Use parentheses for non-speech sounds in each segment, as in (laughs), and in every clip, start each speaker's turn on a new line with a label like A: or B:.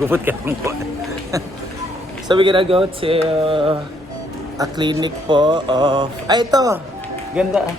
A: Gupot ka lang po. so we're gonna go to a clinic po of... Ay, ito! Ganda ah.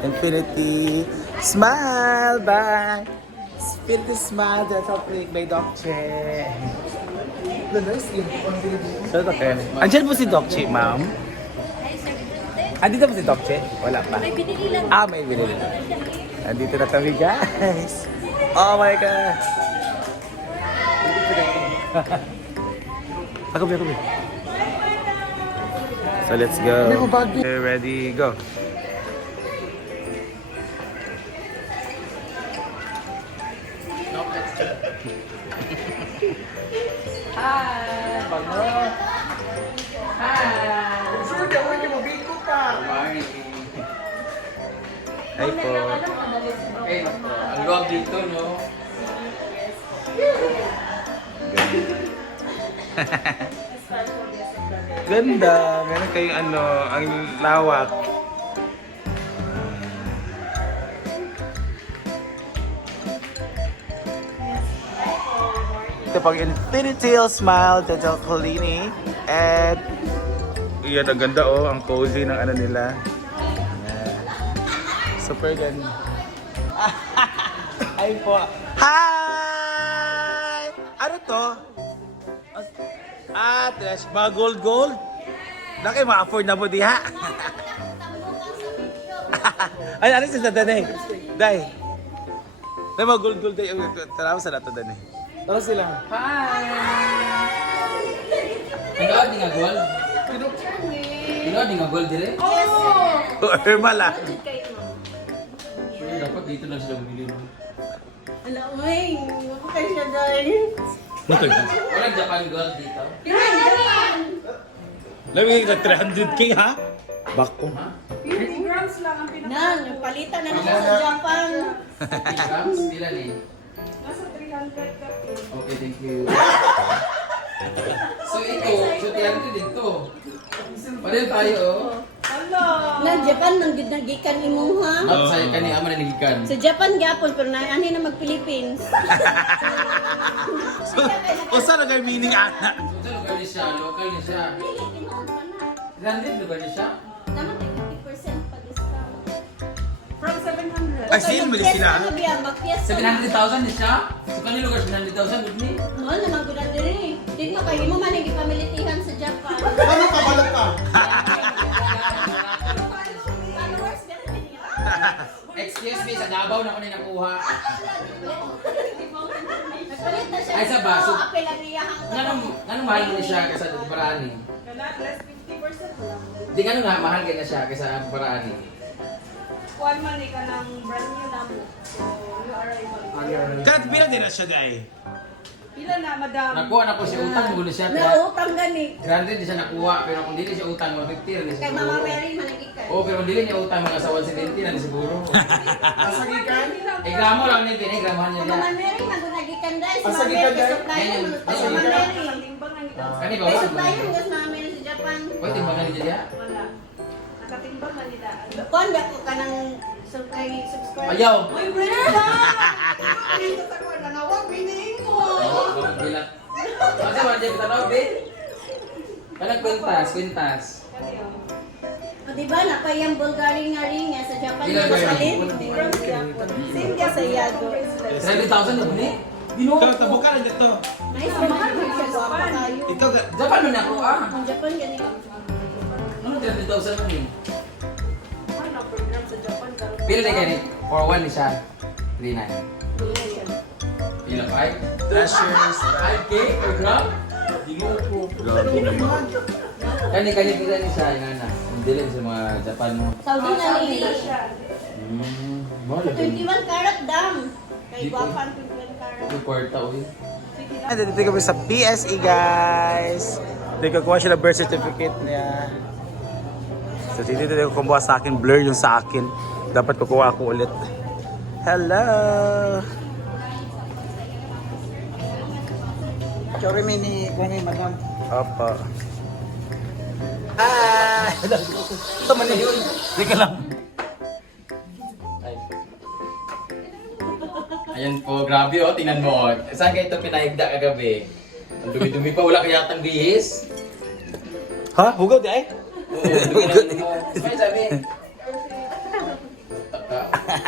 A: Infinity Smile by Infinity Smile Dental Clinic by Doc Che. So, ito kayo. Andiyan po si Doc Che, ma'am. Andito po si Doc Che? Wala pa.
B: May binili lang.
A: Ah, may binili. Andito na kami, guys. Oh my God. Ako, ako, ako. So, let's go. Okay, ready, go. (laughs) Hi! Bango! Hi! Hi po.
C: Okay, ang luwag dito, no?
A: Ganda. Meron kayong ano, ang lawak. Ito pang Infinity Smile Dental Clinic. At Iyan, ang ganda oh. Ang cozy ng ano nila. Super ganda. Hi po. Hi! Ano to? Ah, trash ba gold gold? Laki ma-afford na po diha. Ay, ano si Daday? Day. Day mga gold gold day. Tara sa nato Daday. Tara sila.
C: Ang luwag di nga gold. Ang di nga gold dire.
A: Oh, Irma lang.
C: Dapat dito lang sila bumili.
B: Ala, uy. Ako kayo siya dahil.
C: Walang Japan gold dito.
A: Labi ka 300k ha? Bako.
C: Ha?
B: Nan, palitan na naman sa Japan.
C: 50 grams? Ilan eh? Okay, thank you. so ito, so 300 dito. Pareho tayo, oh.
B: Na Japan nang ginagikan imo ha.
C: At sa kani ama na nagikan.
B: Sa Japan gyapon pero na ani na mag Philippines. (laughs)
A: So, usa na kay meaning ana.
C: So sa lugar niya siya, local niya siya.
B: Dili tinuod pa na.
C: 300 lugar niya siya.
B: Naman tay 50% pa discount.
A: Ay, sale mo sila.
B: na biya, mag-fiesta.
C: 700,000 niya siya. So kani lugar 700,000 gud ni.
B: Ko na diri. Dito kayo mo man gipamilitihan sa
C: sa Davao na ko nakuha.
B: Nagpalit na siya.
C: Ay, sa baso.
B: Apel ang iyahang
C: Nganong nganong mahal mo ni siya kaysa paraan ni? Di nga nga mahal kaya na siya kaysa paraan ni.
D: Kuan man ni ka ng brand new na mo. So, you are able.
A: Kat pila din na siya day.
D: Pila na, madam?
C: Nakuha na po siya utang mo siya.
B: Na
C: Kaya
B: utang gani.
C: 300 di siya nakuha pero kung dili siya utang mga 50 na
B: Kay. Mama Mary manigikan.
C: Oh, pero dili niya utang mga sa 170 na siguro.
E: Asa gikan?
C: Eh lang ni Tine, gramohan niya niya.
B: Mama Mary nagunagikan dai si
E: Asa
B: Mama
E: gikan,
B: Mary
E: Day?
B: supplier
C: Ganyan.
B: mo
C: Asa
B: Mama
E: gikan?
B: Mary.
D: Timbang ang ito.
C: Kani ba
B: Kay
C: wala?
B: supplier mo sa Japan.
C: Wait, timbangan ni niya.
D: Wala. Nakatimbang man nila.
B: Kon ba ko kanang sub kay subscribe.
C: Ayaw.
D: Uy, Brenda! (laughs) Ito sa kuwan na nawag, bining mo!
C: Oh, bilat. Kasi wala diya tanaw be. Kanang kwintas, kwintas.
D: Kaniyo.
B: O di ba na pa yung Bulgari nga ring nga sa Japan
C: Ilan ba yun?
B: masalin.
D: From Japan. Same dia sa Yago.
C: 70,000 na ni.
A: Ikaw, tabuka na dito.
B: Nice mahal mo siya
A: ga-
C: Japan man ako ah.
B: Ang Japan gani.
C: Ano 30,000 man ni?
D: Ano program sa Japan?
C: Pila na kani? For one ni siya. 39. Pila pa ay?
A: Treasures.
C: 5K per gram? Ginupo.
A: Grabe naman.
C: Kani kani pila ni siya yung ana. Dili sa mga Japan mo.
B: Saudi na
D: Sabi
B: ni.
D: na siya.
C: Hmm. Mo
B: 21 karat dam. Kay guwapan 21 karat.
C: Yung kwarta uy.
A: Ay, Dito kami sa PSE guys. Dito kuha siya ng birth certificate niya. So dito dito kumuha sa akin, blur yung sa akin. Dapat kukuha ako ulit. Hello!
E: Sorry, may ni, kung may madam.
A: Opo. Hi! Ito man yun. Teka lang.
C: Ay. Ayan po, grabe oh, tingnan mo. Saan kayo ito pinahigda kagabi? Ang dumi-dumi pa, wala kaya tang bihis?
A: Ha? Hugaw di ay?
C: Oo, dumi na mo. Sabi, sabi.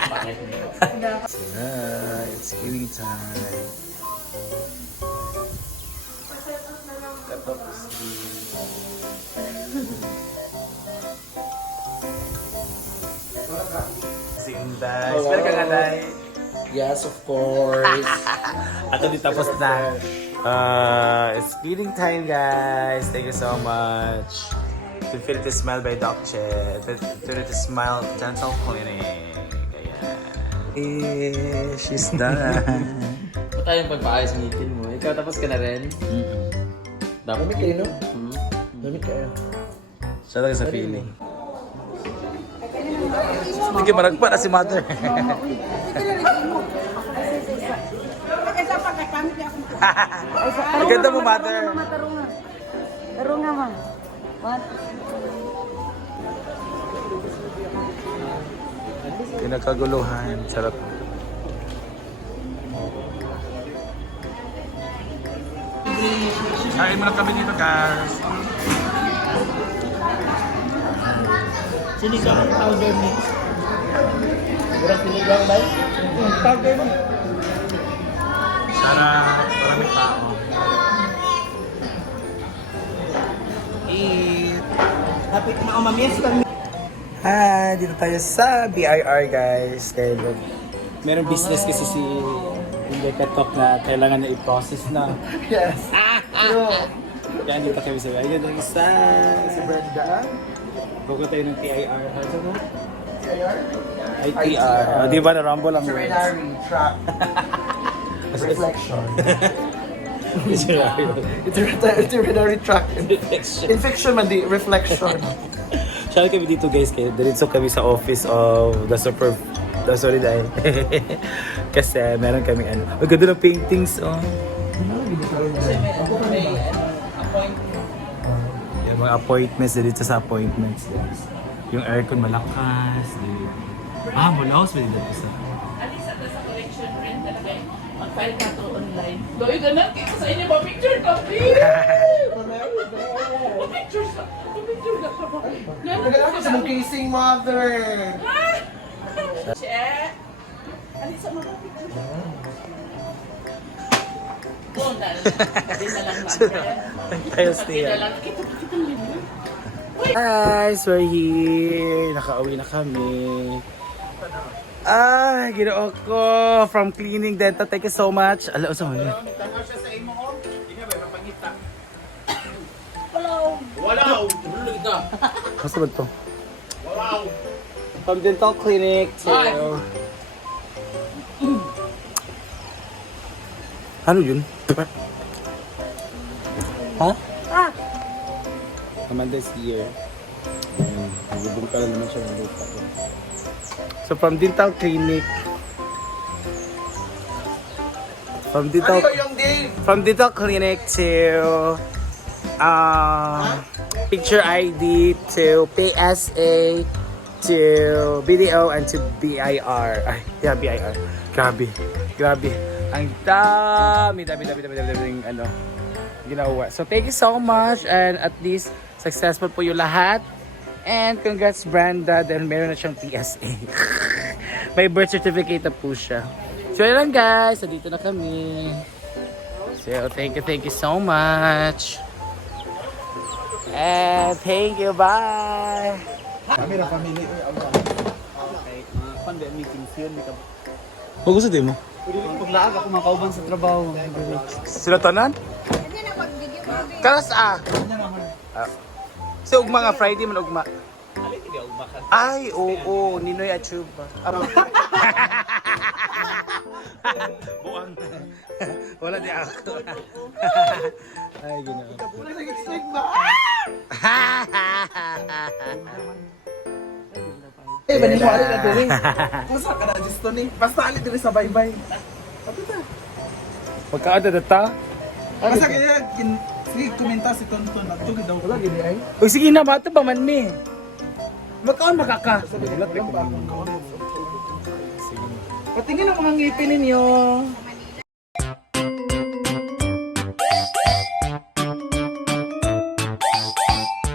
C: Bakit?
A: Ah, it's killing time. Sinday. Spell ka nga, Day.
E: Yes, of course. (laughs)
A: Ato di tapos na. Uh, it's cleaning time, guys. Thank you so much. To feel to smile by Doc Che. To feel to smile dental clinic. Ayan. Eh, she's done. (laughs)
C: Ba't tayong pagpaayos ng ngipin mo? Ikaw tapos ka na rin? Dapat
E: Dami kayo, no?
C: Hmm?
E: Dami kayo.
A: Siya talaga sa feeling. Hindi maragpa na si mother. Ang ganda mo, mother.
F: Tarunga. Tarunga, ma. What?
A: Pinagkaguluhan. Sarap. Kain mo na kami dito, guys.
E: Sinigang powder mix. Murang sinigang ba? Powder mix.
A: Sana marami tao. Eat.
E: Happy na umamis lang.
A: Hi, dito tayo sa BIR guys. Kaya merong business kasi si hindi Talk na kailangan na i-process na. (laughs)
E: Yes. (laughs) Pero,
A: Kaya dito kami sa Ayun ang isa.
E: si Brenda.
A: Bago tayo ng TIR. Ano mo?
E: TIR?
A: Ay, TR. Oh, di ba na-rumble ang words?
E: Veterinary track. (laughs) Reflection.
A: Veterinary.
E: It's a veterinary track.
A: Infection.
E: Infection man di, reflection. (laughs)
A: Shout kami dito guys, kaya diretso kami sa office of the super the sorry dahil (laughs) kasi meron kami ano. Ang ganda ng paintings oh. Yung mga appointments dito sa appointments guys. Yung aircon malakas. di- Ah, bulaos ba dito sa?
G: Mag-file ka to online. Doy, ganun. Kaya sa inyo, pa-picture ka, please. (laughs) Pa-picture sa... Pa-picture ka pa.
E: Nagalaman sa mong casing mother.
G: Che. Ano sa mga picture? (laughs) Doon na. Hindi na lang Hindi na lang. Kita ba kitang libre?
A: Guys, we're here. Nakauwi na kami. Ay, ginoo ko. From cleaning dental. Thank you so much. Ala, usa mo.
C: Bulog na.
A: Basta ba to? From dental clinic to... Ano yun? ha?
F: Ah!
A: Amanda's here. Ayun, Nagubog ka naman siya ng lupa. So from dental clinic, from dental
E: Ano yung
A: from dental clinic to um, picture ID to PSA to BDO and to BIR. Ay, yeah, BIR. Grabe. Grabe. Ang dami, dami, dami, dami, dami, dami, ano, ginawa. So, thank you so much and at least successful po yung lahat. And congrats Branda dahil meron na siyang PSA. (laughs) May birth certificate na po siya. So, yun lang guys. Nandito na kami. So, thank you, thank you so much. And thank you, bye!
E: Kami na family. Uy, awa.
A: Pande meetings yun, gusto din mo?
E: Paglaag ako makauban sa trabaho.
A: Sila tanan? Kalas ah! Ah. So, ugma nga Friday man ugma. Ay, oo, Ninoy Achuba. Buang. Wala di ako. Ay, ginawa.
E: Wala naging stigma. Eh, maniwala na diri. Masa ka na dito ni? Basta ali diri sa baybay.
A: Pagkaada na ta?
E: Basta kaya kin sige komenta si Tonton na tugid daw. Wala gid ay.
A: O sige na, bata pa man mi. Magkaon makaka.
E: Ba.
A: Patingin ang mga ngipin ninyo.